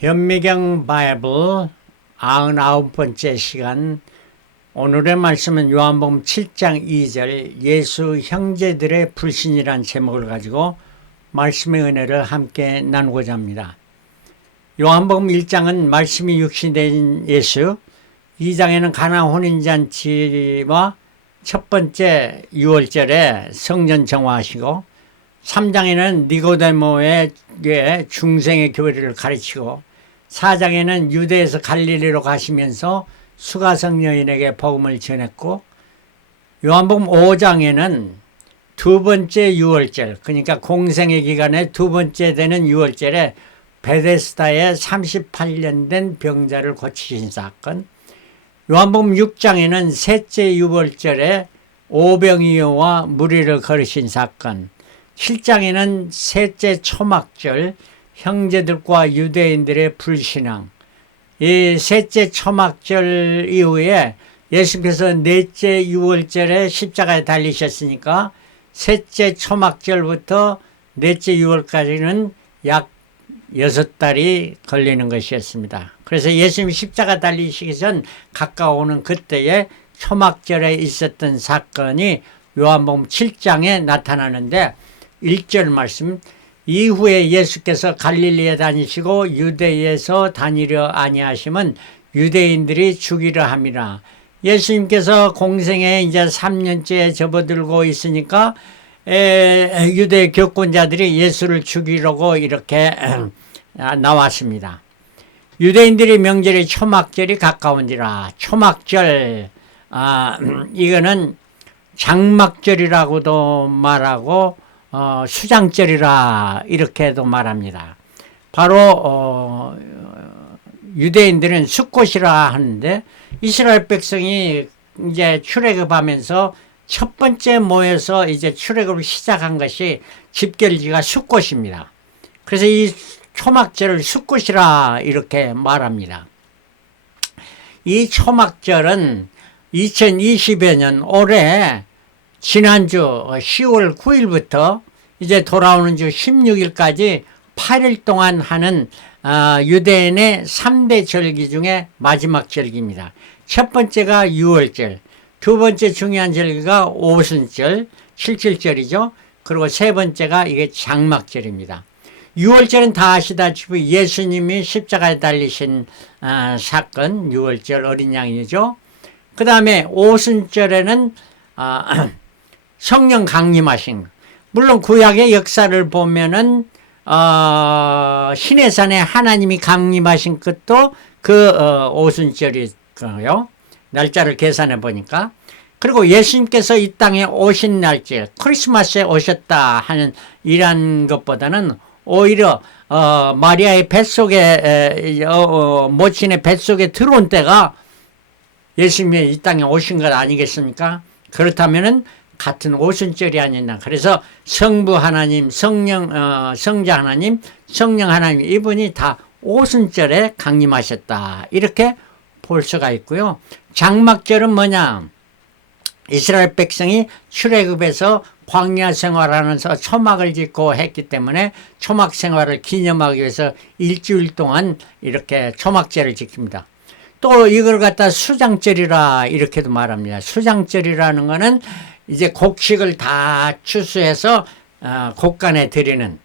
현미경 바이블 99번째 시간. 오늘의 말씀은 요한복음 7장 2절 예수 형제들의 불신이란 제목을 가지고 말씀의 은혜를 함께 나누고자 합니다. 요한복음 1장은 말씀이 육신된 예수, 2장에는 가나 혼인잔치와 첫 번째 유월절에 성전 정화하시고, 3장에는 니고데모의 중생의 교리를 가르치고, 4장에는 유대에서 갈릴리로 가시면서 수가성 여인에게 복음을 전했고, 요한복음 5장에는 두 번째 유월절, 그러니까 공생의 기간에 두 번째 되는 유월절에 베데스다에 38년 된 병자를 고치신 사건, 요한복음 6장에는 셋째 유월절에 오병이어와 무리를 걸으신 사건, 7장에는 셋째 초막절, 형제들과 유대인들의 불신앙, 이 셋째 초막절 이후에 예수께서 넷째 유월절에 십자가에 달리셨으니까 셋째 초막절부터 넷째 유월까지는 약 6달이 걸리는 것이었습니다. 그래서 예수님이 십자가 달리시기 전 가까워오는 그때에 초막절에 있었던 사건이 요한복음 7장에 나타나는데, 1절 말씀, 이후에 예수께서 갈릴리에 다니시고 유대에서 다니려 아니하심은 유대인들이 죽이려 함이라. 예수님께서 공생에 이제 3년째 접어들고 있으니까 유대 교권자들이 예수를 죽이려고 이렇게 나왔습니다. 유대인들의 명절이 초막절이 가까운지라. 초막절, 이거는 장막절이라고도 말하고 수장절이라 이렇게도 말합니다. 바로 유대인들은 수꽃이라 하는데, 이스라엘 백성이 이제 출애굽하면서 첫 번째 모여서 이제 출애굽을 시작한 것이 집결지가 수꽃입니다. 그래서 이 초막절을 수꽃이라 이렇게 말합니다. 이 초막절은 2020여 년 올해 지난주 10월 9일부터 이제 돌아오는 주 16일까지 8일 동안 하는 유대인의 3대 절기 중에 마지막 절기입니다. 첫 번째가 유월절, 두 번째 중요한 절기가 오순절, 칠칠절이죠. 그리고 세 번째가 이게 장막절입니다. 유월절은 다 아시다시피 예수님이 십자가에 달리신 사건, 유월절 어린 양이죠. 그 다음에 오순절에는 성령 강림하신, 물론 구약의 역사를 보면은 시내산에 하나님이 강림하신 것도 그 오순절이고요. 날짜를 계산해 보니까. 그리고 예수님께서 이 땅에 오신 날짜, 크리스마스에 오셨다 하는 이런 것보다는 오히려 마리아의 뱃속에 모친의 뱃속에 들어온 때가 예수님이 이 땅에 오신 것 아니겠습니까? 그렇다면은 같은 오순절이 아니냐. 그래서 성부 하나님, 성자 하나님, 성령 하나님, 이분이 다 오순절에 강림하셨다, 이렇게 볼 수가 있고요. 장막절은 뭐냐? 이스라엘 백성이 출애굽에서 광야 생활하면서 초막을 짓고 했기 때문에 초막 생활을 기념하기 위해서 일주일 동안 이렇게 초막절을 지킵니다. 또 이걸 갖다 수장절이라 이렇게도 말합니다. 수장절이라는 거는 이제 곡식을 다 추수해서 곡간에 드리는,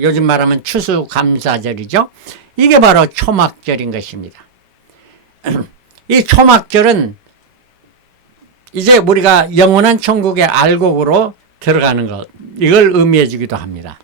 요즘 말하면 추수감사절이죠. 이게 바로 초막절인 것입니다. 이 초막절은 이제 우리가 영원한 천국의 알곡으로 들어가는 것, 이걸 의미해 주기도 합니다.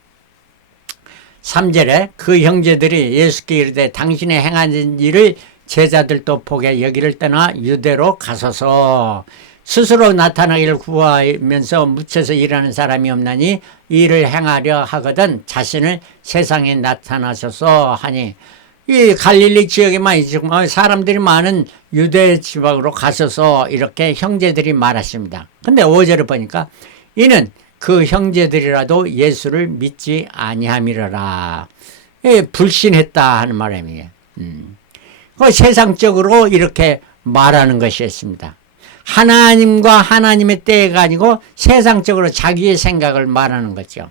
3절에 그 형제들이 예수께 이르되 당신의 행한 일을 제자들도 보게 여기를 떠나 유대로 가소서. 스스로 나타나기를 구하면서 묻혀서 일하는 사람이 없나니 일을 행하려 하거든 자신을 세상에 나타나셔서 하니, 이 갈릴리 지역에만 있지만 사람들이 많은 유대 지방으로 가셔서 이렇게 형제들이 말하십니다. 근데 5절을 보니까 이는 그 형제들이라도 예수를 믿지 아니함이라라. 불신했다 하는 말입니다. 그 세상적으로 이렇게 말하는 것이었습니다. 하나님과 하나님의 때가 아니고 세상적으로 자기의 생각을 말하는 거죠.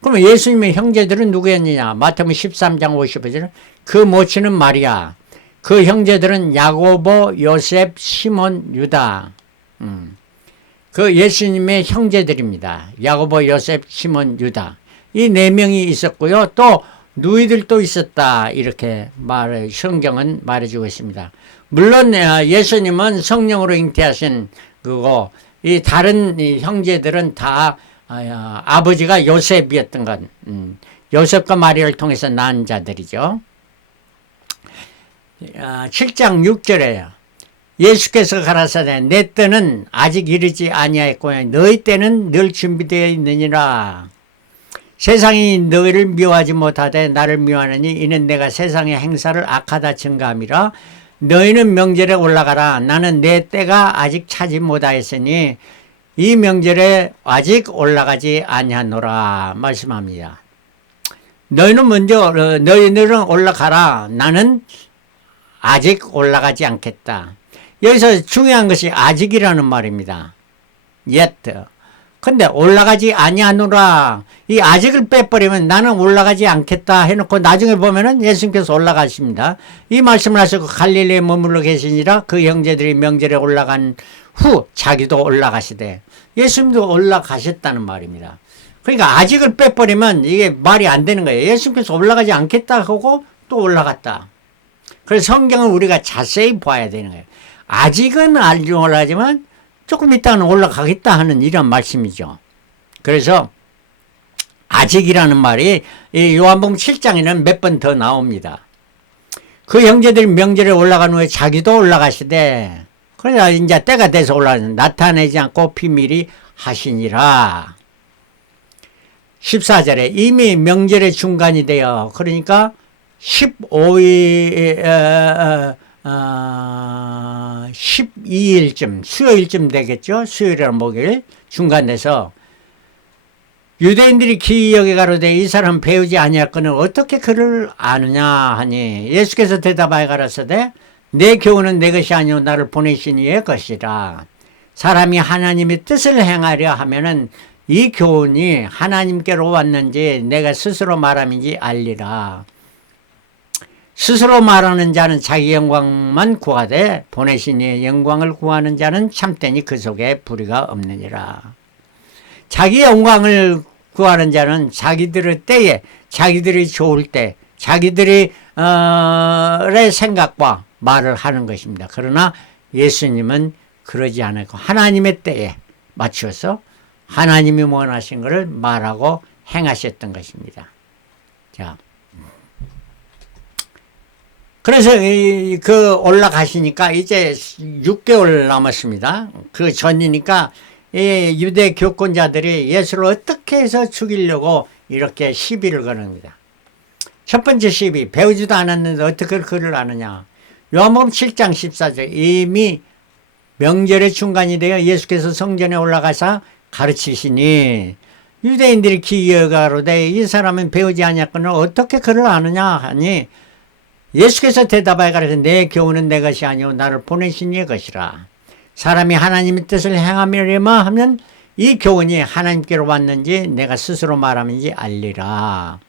그러면 예수님의 형제들은 누구였느냐? 마태복음 13장 55절 그 모친은 마리아, 그 형제들은 야고보, 요셉, 시몬, 유다. 그 예수님의 형제들입니다. 야고보, 요셉, 시몬, 유다. 이 네 명이 있었고요. 또 누이들도 있었다. 이렇게 성경은 말해주고 있습니다. 물론 예수님은 성령으로 잉태하신 그거 이 다른 이 형제들은 다 아버지가 요셉이었던 건 요셉과 마리아를 통해서 낳은 자들이죠. 7장 6절에요. 예수께서 가라사대 내 때는 아직 이르지 아니하였고 너희 때는 늘 준비되어 있느니라. 세상이 너희를 미워하지 못하되 나를 미워하느니 이는 내가 세상의 행사를 악하다 증가함이라. 너희는 명절에 올라가라. 나는 내 때가 아직 차지 못하였으니 이 명절에 아직 올라가지 아니하노라 말씀합니다. 너희들은 올라가라. 나는 아직 올라가지 않겠다. 여기서 중요한 것이 아직이라는 말입니다. yet. 근데 올라가지 아니하노라. 이 아직을 빼버리면 나는 올라가지 않겠다 해놓고 나중에 보면은 예수님께서 올라가십니다. 이 말씀을 하시고 갈릴리에 머물러 계시니라. 그 형제들이 명절에 올라간 후 자기도 올라가시되 예수님도 올라가셨다는 말입니다. 그러니까 아직을 빼버리면 이게 말이 안 되는 거예요. 예수님께서 올라가지 않겠다 하고 또 올라갔다. 그래서 성경은 우리가 자세히 봐야 되는 거예요. 아직은 알지 못하지만 조금 있다는 올라가겠다 하는 이런 말씀이죠. 그래서 아직이라는 말이 이 요한복음 7장에는 몇 번 더 나옵니다. 그 형제들이 명절에 올라간 후에 자기도 올라가시되 그러나 이제 때가 돼서 올라가는 나타내지 않고 비밀히 하시니라. 14절에 이미 명절의 중간이 되어 그러니까 12일쯤 수요일쯤 되겠죠. 수요일이나 목요일 중간 돼서 유대인들이 기이하게 가로되 이 사람 배우지 아니하거늘 어떻게 그를 아느냐 하니 예수께서 대답하여 가라사대 내 교훈은 내 것이 아니오 나를 보내신 이의 것이라. 사람이 하나님의 뜻을 행하려 하면은 이 교훈이 하나님께로 왔는지 내가 스스로 말함인지 알리라. 스스로 말하는 자는 자기 영광만 구하되 보내신 이의 영광을 구하는 자는 참되니 그 속에 불의가 없느니라. 자기 영광을 구하는 자는 자기들의 때에 자기들이 좋을 때 자기들의 생각과 말을 하는 것입니다. 그러나 예수님은 그러지 않고 하나님의 때에 맞춰서 하나님이 원하신 것을 말하고 행하셨던 것입니다. 자, 그래서 그 올라가시니까 이제 6개월 남았습니다. 그 전이니까 이 유대 교권자들이 예수를 어떻게 해서 죽이려고 이렇게 시비를 거는겁니다. 첫 번째 시비, 배우지도 않았는데 어떻게 그를 아느냐. 요한복음 7장 14절 이미 명절의 중간이 되어 예수께서 성전에 올라가서 가르치시니 유대인들이 기이하가로되 이 사람은 배우지 아니하거늘 어떻게 그를 아느냐 하니 예수께서 대답하여 가라사대 내 교훈은 내 것이 아니오 나를 보내신 이의 것이라. 사람이 하나님의 뜻을 행하려면 하면 이 교훈이 하나님께로 왔는지 내가 스스로 말하는지 알리라.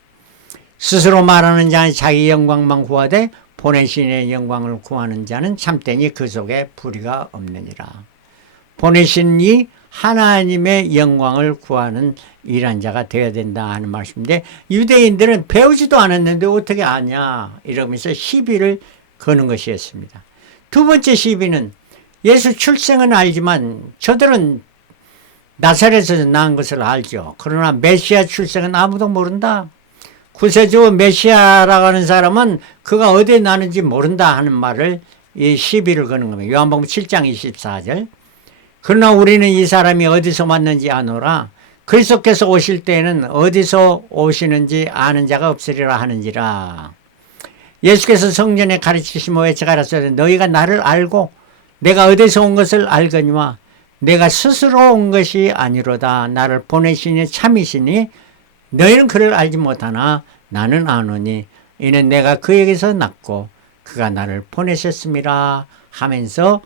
스스로 말하는 자는 자기 영광만 구하되 보내신 이의 영광을 구하는 자는 참되니 그 속에 불의가 없느니라. 보내신 이 하나님의 영광을 구하는 일한 자가 되어야 된다 하는 말씀인데 유대인들은 배우지도 않았는데 어떻게 아냐 이러면서 시비를 거는 것이었습니다. 두 번째 시비는 예수 출생은 알지만 저들은 나사렛에서 낳은 것을 알죠. 그러나 메시아 출생은 아무도 모른다. 구세주 메시아라고 하는 사람은 그가 어디에 나는지 모른다 하는 말을 이 시비를 거는 겁니다. 요한복음 7장 24절 그러나 우리는 이 사람이 어디서 왔는지 아노라. 그리스도께서 오실 때에는 어디서 오시는지 아는 자가 없으리라 하는지라. 예수께서 성전에 가르치시며 외쳐가라사대 너희가 나를 알고 내가 어디서 온 것을 알거니와 내가 스스로 온 것이 아니로다. 나를 보내시니 참이시니 너희는 그를 알지 못하나 나는 아노니 이는 내가 그에게서 났고 그가 나를 보내셨음이라 하면서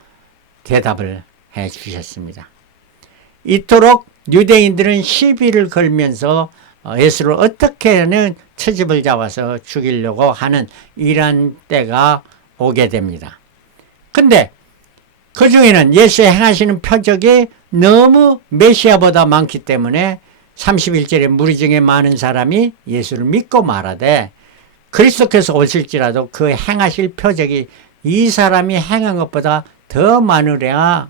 대답을 해 주셨습니다. 이토록 유대인들은 시비를 걸면서 예수를 어떻게는 트집을 잡아서 죽이려고 하는 이런 때가 오게 됩니다. 근데 그 중에는 예수의 행하시는 표적이 너무 메시아보다 많기 때문에 31절에 무리 중에 많은 사람이 예수를 믿고 말하되 그리스도께서 오실지라도 그 행하실 표적이 이 사람이 행한 것보다 더 많으랴.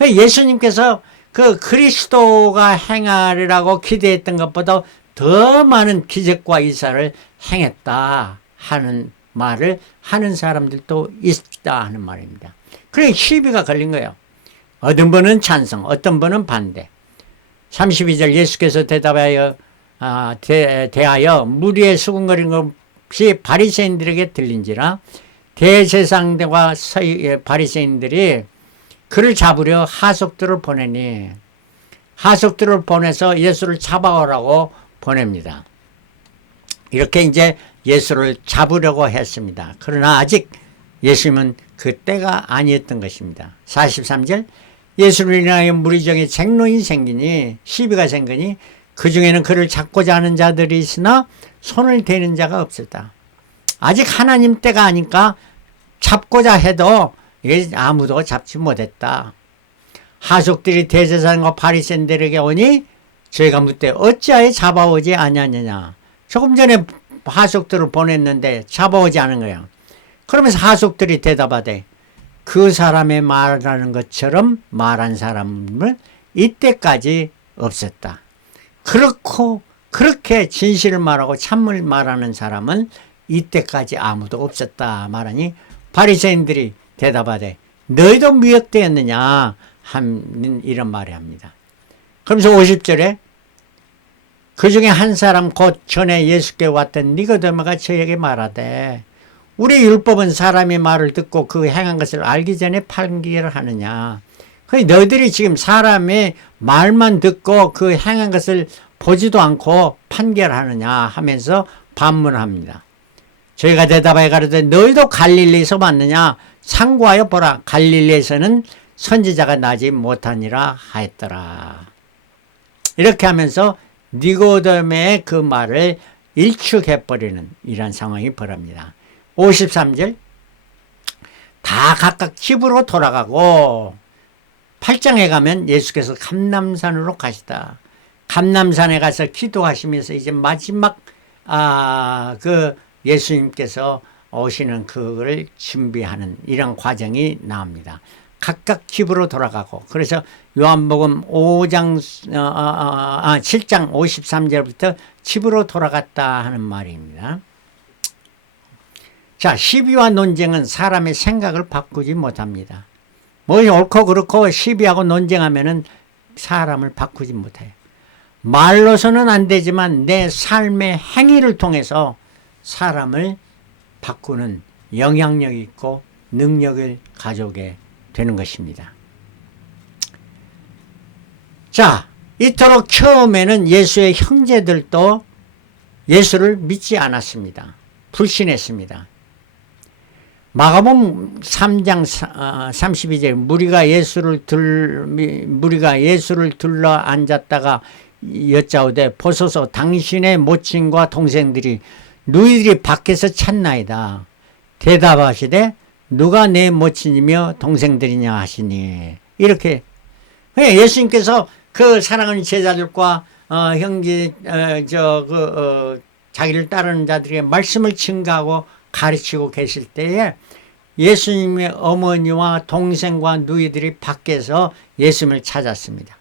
예수님께서 그 그리스도가 행하리라고 기대했던 것보다 더 많은 기적과 이사를 행했다 하는 말을 하는 사람들도 있다 하는 말입니다. 그러니까 시비가 걸린 거예요. 어떤 분은 찬성, 어떤 분은 반대. 32절 예수께서 대하여 무리에 수군거린 것이 바리새인들에게 들린지라 대제사장들과 바리새인들이 그를 잡으려 하석들을 보내니 하석들을 보내서 예수를 잡아오라고 보냅니다. 이렇게 이제 예수를 잡으려고 했습니다. 그러나 아직 예수님은 그 때가 아니었던 것입니다. 43절 예수를 인하여 무리 중에 쟁론이 생기니 시비가 생기니 그 중에는 그를 잡고자 하는 자들이 있으나 손을 대는 자가 없었다. 아직 하나님 때가 아니까 잡고자 해도 아무도 잡지 못했다. 하석들이 대제사장과 바리새인들에게 오니 저희가 묻되 어찌하여 잡아오지 아니하느냐. 조금 전에 하석들을 보냈는데 잡아오지 않은 거예요. 그러면서 하석들이 대답하되 그 사람의 말하는 것처럼 말한 사람은 이때까지 없었다. 그렇게 진실을 말하고 참을 말하는 사람은 이때까지 아무도 없었다 말하니 바리새인들이 대답하되 너희도 미혹되었느냐 하는 이런 말을 합니다. 그러면서 50절에 그 중에 한 사람 곧 전에 예수께 왔던 니고데모가 저에게 말하되 우리 율법은 사람의 말을 듣고 그 행한 것을 알기 전에 판결을 하느냐. 너희들이 지금 사람의 말만 듣고 그 행한 것을 보지도 않고 판결하느냐 하면서 반문합니다. 저희가 대답하여 가로되 너희도 갈릴리에서 왔느냐. 상고하여 보라. 갈릴리에서는 선지자가 나지 못하니라 하였더라. 이렇게 하면서 니고데모의 그 말을 일축해버리는 이런 상황이 벌어집니다. 53절 다 각각 집으로 돌아가고 8장에 가면 예수께서 감람산으로 가시다. 감람산에 가서 기도하시면서 이제 마지막 그 예수님께서 오시는 그걸 준비하는 이런 과정이 나옵니다. 각각 집으로 돌아가고 그래서 요한복음 7장 53절부터 집으로 돌아갔다 하는 말입니다. 자, 시비와 논쟁은 사람의 생각을 바꾸지 못합니다. 뭐 옳고 그렇고 시비하고 논쟁하면은 사람을 바꾸지 못해요. 말로서는 안 되지만 내 삶의 행위를 통해서 사람을 바꾸는 영향력이 있고 능력을 가져오게 되는 것입니다. 자, 이토록 처음에는 예수의 형제들도 예수를 믿지 않았습니다. 불신했습니다. 마가복음 3장 32절 무리가 예수를 둘러 앉았다가 여짜오되 보소서 당신의 모친과 동생들이 너희들이 밖에서 찾나이다. 대답하시되 누가 내 모친이며 동생들이냐 하시니 이렇게 예수님께서 그 사랑하는 제자들과 형제 자기를 따르는 자들에게 말씀을 증가하고 가르치고 계실 때에 예수님의 어머니와 동생과 누이들이 밖에서 예수님을 찾았습니다.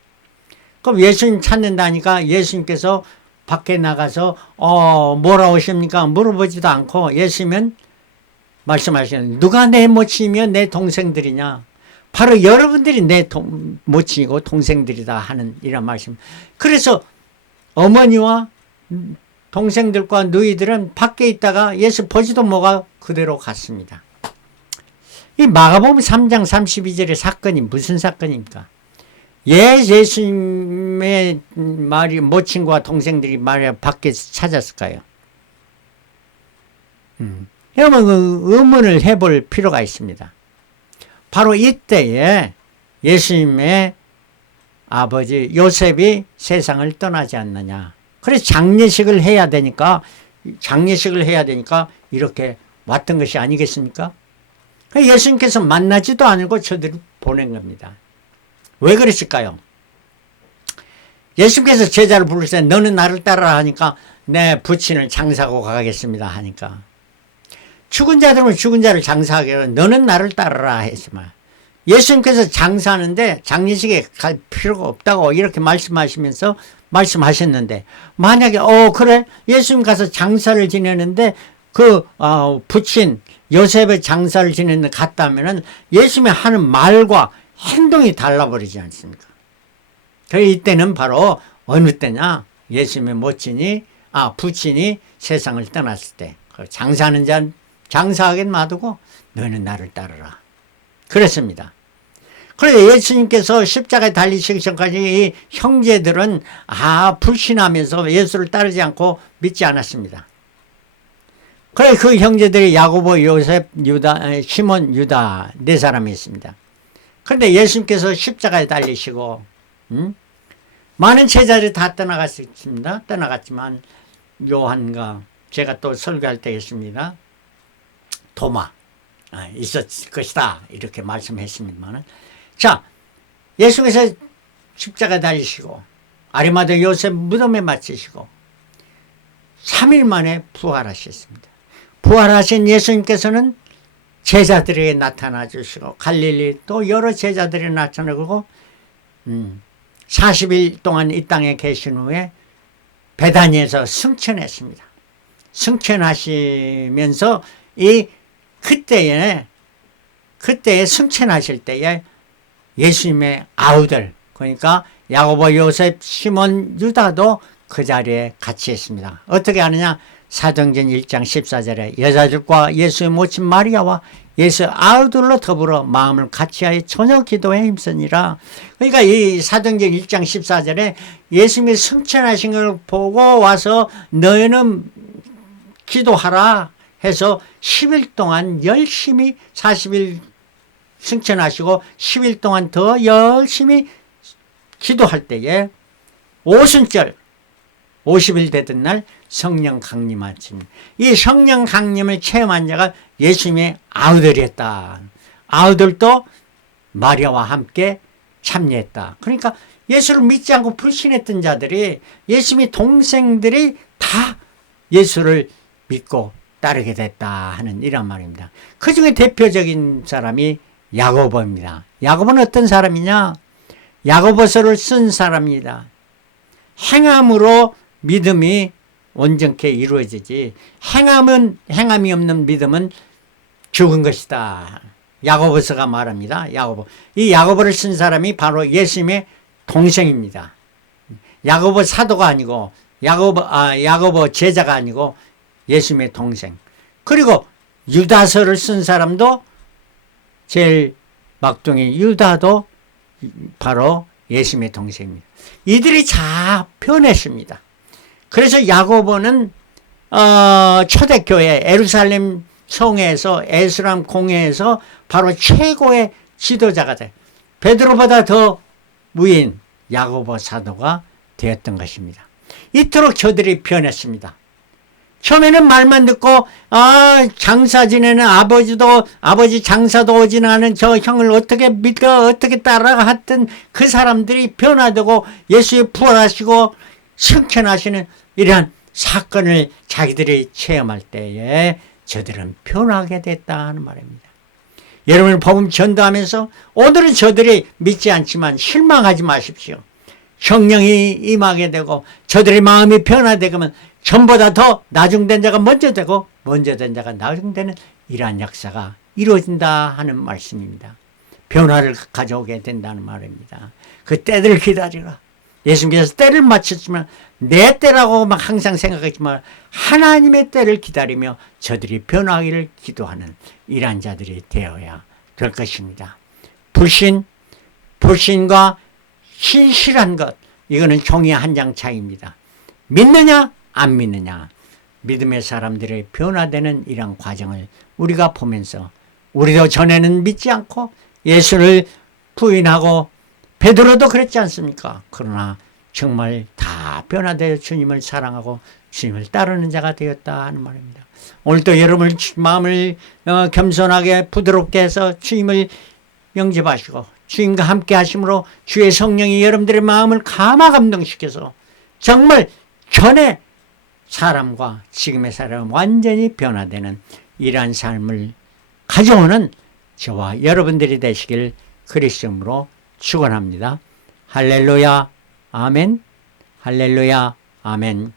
그럼 예수님 찾는다니까 예수님께서 밖에 나가서 뭐라 오십니까 물어보지도 않고 예수님은 말씀하시는 누가 내 모친이며 내 동생들이냐. 바로 여러분들이 내 모친이고 동생들이다 하는 이런 말씀. 그래서 어머니와 동생들과 누이들은 밖에 있다가 예수 보지도 못하고 그대로 갔습니다. 이 마가복음 3장 32절의 사건이 무슨 사건입니까? 예수님의 말이 모친과 동생들이 말이야 밖에서 찾았을까요? 여러분 그 의문을 해볼 필요가 있습니다. 바로 이때에 예수님의 아버지 요셉이 세상을 떠나지 않느냐. 그래서 장례식을 해야 되니까 이렇게 왔던 것이 아니겠습니까? 예수님께서 만나지도 않고 저들을 보낸 겁니다. 왜 그랬을까요? 예수님께서 제자를 부르실 때 너는 나를 따르라 하니까 내 부친을 장사하고 가겠습니다 하니까, 죽은 자들은 죽은 자를 장사하게 너는 나를 따르라 했지만, 예수님께서 장사하는데 장례식에 갈 필요가 없다고 이렇게 말씀하셨는데, 만약에 그래 예수님 가서 장사를 지내는데 그 부친 요셉의 장사를 지내는데 갔다면은 예수님이 하는 말과 행동이 달라버리지 않습니까? 이때는 바로 어느 때냐? 예수님의 부친이 세상을 떠났을 때, 장사하는 자 장사하게 놔두고 너는 나를 따르라 그랬습니다. 그래서 예수님께서 십자가에 달리시기 전까지 이 형제들은 불신하면서 예수를 따르지 않고 믿지 않았습니다. 그래 그 형제들이 야고보, 요셉, 유다, 시몬, 유다 네 사람이 있습니다. 그런데 예수님께서 십자가에 달리시고 많은 제자들이 다 떠나갔습니다. 떠나갔지만 요한과 제가 또 설교할 때 했습니다. 도마 있었을 것이다 이렇게 말씀했습니다만, 자 예수께서 십자가에 달리시고 아리마대 요셉 무덤에 맞추시고 3일 만에 부활하셨습니다. 부활하신 예수님께서는 제자들에게 나타나 주시고 갈릴리 또 여러 제자들이 나타나고 40일 동안 이 땅에 계신 후에 베다니에서 승천했습니다. 승천하시면서 그때에 승천하실 때에 예수님의 아우들, 그러니까 야고보, 요셉, 시몬, 유다도 그 자리에 같이 있습니다. 어떻게 하느냐? 사도행전 1장 14절에 여자들과 예수의 모친 마리아와 예수의 아우들로 더불어 마음을 같이하여 저녁 기도에 힘쓰니라. 그러니까 이 사도행전 1장 14절에 예수님이 승천하신 걸 보고 와서 너희는 기도하라 해서 10일 동안 열심히 40일 승천하시고 10일 동안 더 열심히 기도할 때에 오순절 50일 되던 날 성령 강림하신, 이 성령 강림을 체험한 자가 예수님의 아우들이었다. 아우들도 마리아와 함께 참여했다. 그러니까 예수를 믿지 않고 불신했던 자들이, 예수님의 동생들이 다 예수를 믿고 따르게 됐다 하는 이란 말입니다. 그 중에 대표적인 사람이 야고보입니다. 야고보는 어떤 사람이냐? 야고보서를 쓴 사람입니다. 행함으로 믿음이 온전케 이루어지지, 행함이 없는 믿음은 죽은 것이다. 야고보서가 말합니다. 이 야고보를 쓴 사람이 바로 예수님의 동생입니다. 야고보 사도가 아니고 야고보 제자가 아니고 예수님의 동생. 그리고 유다서를 쓴 사람도 제일 막둥이 유다도 바로 예수님의 동생입니다. 이들이 다 변했습니다. 그래서 야고보는 초대교회 예루살렘 성회에서 에스람 공회에서 바로 최고의 지도자가 돼, 베드로보다 더 무인 야고보 사도가 되었던 것입니다. 이토록 저들이 변했습니다. 처음에는 말만 듣고 장사 지내는 아버지 장사도 오지 않은 저 형을 어떻게 믿고 어떻게 따라가 했던 그 사람들이 변화되고 예수의 부활하시고 승천하시는 이러한 사건을 자기들이 체험할 때에 저들은 변하게 됐다 하는 말입니다. 여러분을 복음 전도하면서 오늘은 저들이 믿지 않지만 실망하지 마십시오. 성령이 임하게 되고 저들의 마음이 변화되면 전보다 더 나중된 자가 먼저 되고 먼저 된 자가 나중되는 이러한 역사가 이루어진다 하는 말씀입니다. 변화를 가져오게 된다는 말입니다. 그 때를 기다리라. 예수님께서 때를 맞췄지만 내 때라고 막 항상 생각했지만 하나님의 때를 기다리며 저들이 변화하기를 기도하는 이러한 자들이 되어야 될 것입니다. 불신과 신실한 것, 이거는 종이 한 장 차이입니다. 믿느냐 안 믿느냐, 믿음의 사람들의 변화되는 이런 과정을 우리가 보면서, 우리도 전에는 믿지 않고 예수를 부인하고 베드로도 그랬지 않습니까? 그러나 정말 다 변화되어 주님을 사랑하고 주님을 따르는 자가 되었다 하는 말입니다. 오늘도 여러분 마음을 겸손하게 부드럽게 해서 주님을 영접하시고 주님과 함께 하심으로 주의 성령이 여러분들의 마음을 감화 감동시켜서 정말 전에 사람과 지금의 사람은 완전히 변화되는 이러한 삶을 가져오는 저와 여러분들이 되시길 그리스도 이름으로 축원합니다. 할렐루야 아멘. 할렐루야 아멘.